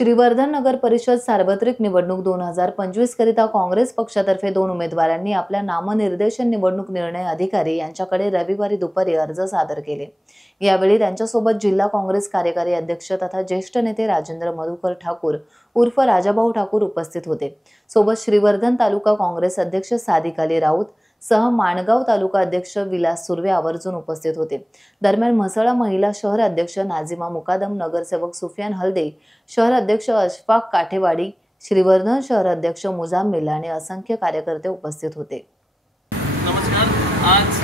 श्रीवर्धन नगर परिषद सार्वत्रिक निवडणूक 2025 करिता काँग्रेस पक्षातर्फे 2 उमेदवारांनी आपल्या नामनिर्देशन निवडणूक निर्णय अधिकारी यांच्याकडे रविवारी दुपारी अर्ज सादर केले। यावेळी त्यांच्यासोबत जिल्हा काँग्रेस कार्यकारी अध्यक्ष तथा ज्येष्ठ नेते राजेंद्र मधुकर ठाकूर उर्फ राजाभाऊ ठाकूर उपस्थित होते। सोबत श्रीवर्धन तालुका काँग्रेस अध्यक्ष सादिक अली राऊत सह माणगाव तालुका अध्यक्ष विलास सुर्वे आवर्जून उपस्थित होते। दरम्यान म्हसळा महिला शहर अध्यक्ष नाझिमा मुकादम, नगरसेवक सुफियान हलदे, शहर अध्यक्ष अशफाक काठेवाडी, श्रीवर्धन शहर अध्यक्ष मुजाम्मिल आणि असंख्य कार्यकर्ते उपस्थित होते। नमस्कार। आज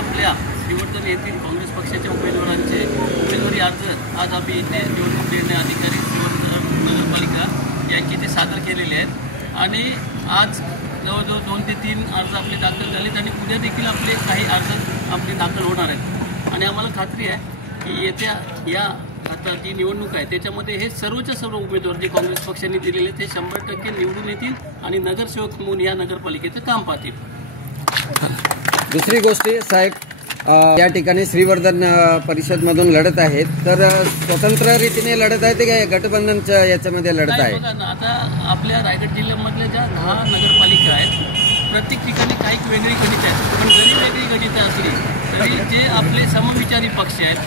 आपल्या श्रीवर्धन येथील काँग्रेस पक्षाच्या उमेदवारांचे उमेदवारी अर्ज आज आम्ही इथे निवडणूक निर्णय अधिकारी श्रीवर्धन नगरपालिका यांची ते सादर केलेले आहेत आणि आज जवळजवळ 2 ते 3 अर्ज आपले दाखल झालेत आणि उद्या देखील आपले काही अर्ज आपले दाखल होणार आहेत आणि आम्हाला खात्री आहे की येत्या या आता जी निवडणूक आहे त्याच्यामध्ये हे सर्वच्या सर्व उमेदवार जे काँग्रेस पक्षाने दिलेले ते 100% निवडून येतील आणि नगरसेवक म्हणून या नगरपालिकेचं काम पाहतील। दुसरी गोष्ट साहेब, या ठिकाणी श्रीवर्धन परिषद मधून लढत आहेत, तर स्वतंत्र रीतीने लढत आहे ते गठबंधनच्या याच्यामध्ये लढत आहे? बघा ना, आता आपल्या रायगड जिल्ह्यामधल्या ज्या 10 नगरपालिका आहेत प्रत्येक ठिकाणी काही वेगळी गणित आहेत, पण जरी वेगळी गणित असली तरी जे आपले समविचारी पक्ष आहेत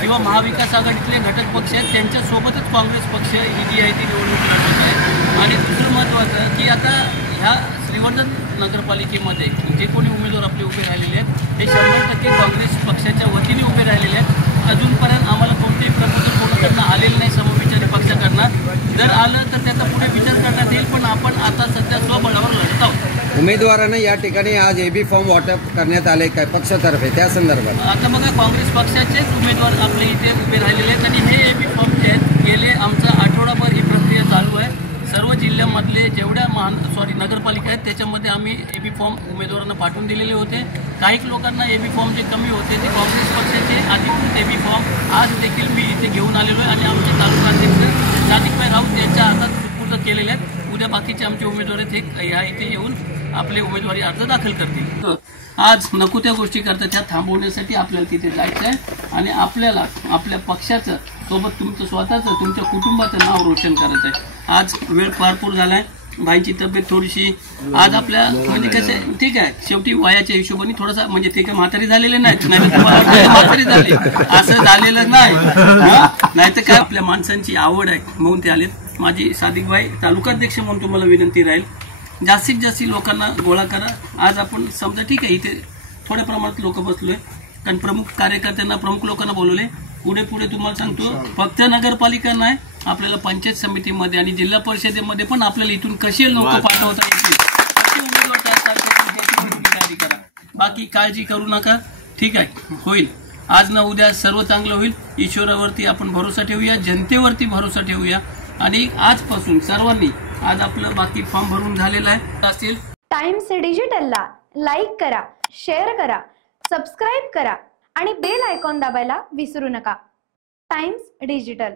किंवा महाविकास आघाडीतले घटक पक्ष आहेत त्यांच्यासोबतच काँग्रेस पक्ष ही जी आहे ती निवडणूक लढवत आहे। आणि दुसरं महत्त्वाचं की आता ह्या श्रीवर्धन नगरपालिकेमध्ये जे कोणी उमेदवार आपले उभे राहिलेले आहेत ते 100% काँग्रेस पक्षाच्या वतीने उभे राहिलेले आहेत। अजूनपर्यंत आम्हाला कोणतेही प्रपोजल कोणाकडनं आलेलं नाही समविचारी पक्षाकडनं। जर आलं तर त्याचा पुढे विचार करण्यात येईल, पण आपण आता सध्या स्वबळावर लढत आहोत। उमेदवारांना या ठिकाणी आज एबी फॉर्म वाटप करण्यात आले काय पक्षातर्फे त्या संदर्भात? आता बघा, काँग्रेस पक्षाचेच उमेदवार आपले इथे उभे राहिलेले आहेत आणि हे एबी फॉर्म जे आहेत गेले आमचा आठवडाभर ही प्रक्रिया चालू आहे। सर्व जिल्ह्यामधले जेवढ्या नगरपालिका आहेत त्याच्यामध्ये आम्ही एबी फॉर्म उमेदवारांना पाठवून दिलेले होते। काही लोकांना एबी फॉर्म जे कमी होते ते काँग्रेस पक्षाचे अधिकृत एबी फॉर्म आज देखील मी इथे घेऊन आलेलो आहे आणि आमचे तालुका अध्यक्ष सादिक राऊत यांच्या हातात सुपूर्द केलेले आहेत। उद्या बाकीचे आमचे उमेदवार आहेत हे या इथे येऊन आपले उमेदवारी अर्ज दाखल करतील। आज नको त्या गोष्टी करतात त्या थांबवण्यासाठी आपल्याला तिथे जायचं आहे आणि आपल्याला आपल्या पक्षाचं सोबत तुमचं स्वतःचं तुमच्या कुटुंबाचं नाव रोशन करायचं आहे। आज वेळ भरपूर झालाय, भाईची तब्येत थोडीशी आज आपल्या म्हणजे कसं ठीक आहे, शेवटी वयाच्या हिशोबाने थोडासा म्हणजे ते काही म्हातारी झालेले नाहीत, नाही तुम्हाला म्हातारी झाली असं झालेलं नाही तर काय आपल्या माणसांची आवड आहे म्हणून ते आलेत। माझी सादिक भाई तालुकाध्यक्ष म्हणून तुम्हाला विनंती राहील जास्तीत जास्त लोकांना गोळा करा। आज आपण समजा ठीक आहे इथे थोड्या प्रमाणात लोक बसलोय कारण प्रमुख कार्यकर्त्यांना प्रमुख लोकांना बोलवले। पुढे तुम्हाला सांगतो फक्त नगरपालिका नाही, आपल्याला पंचायत समितीमध्ये आणि जिल्हा परिषदेमध्ये पण आपल्याला इथून कसे लोक पाठवता येतील, कसे उमेदवार तयारी करा। बाकी काळजी करू नका, ठीक आहे, होईल आज ना उद्या सर्व चांगलं होईल। ईश्वरावरती आपण भरोसा ठेवूया, जनतेवरती भरोसा ठेवूया आणि आजपासून सर्वांनी आज आपलं बाकी फॉर्म भरून झालेला आहे असेल। टाइम्स डिजिटलला लाईक करा, शेअर करा, सबस्क्राईब करा आणि बेल आयकॉन दाबायला विसरू नका। Times digital.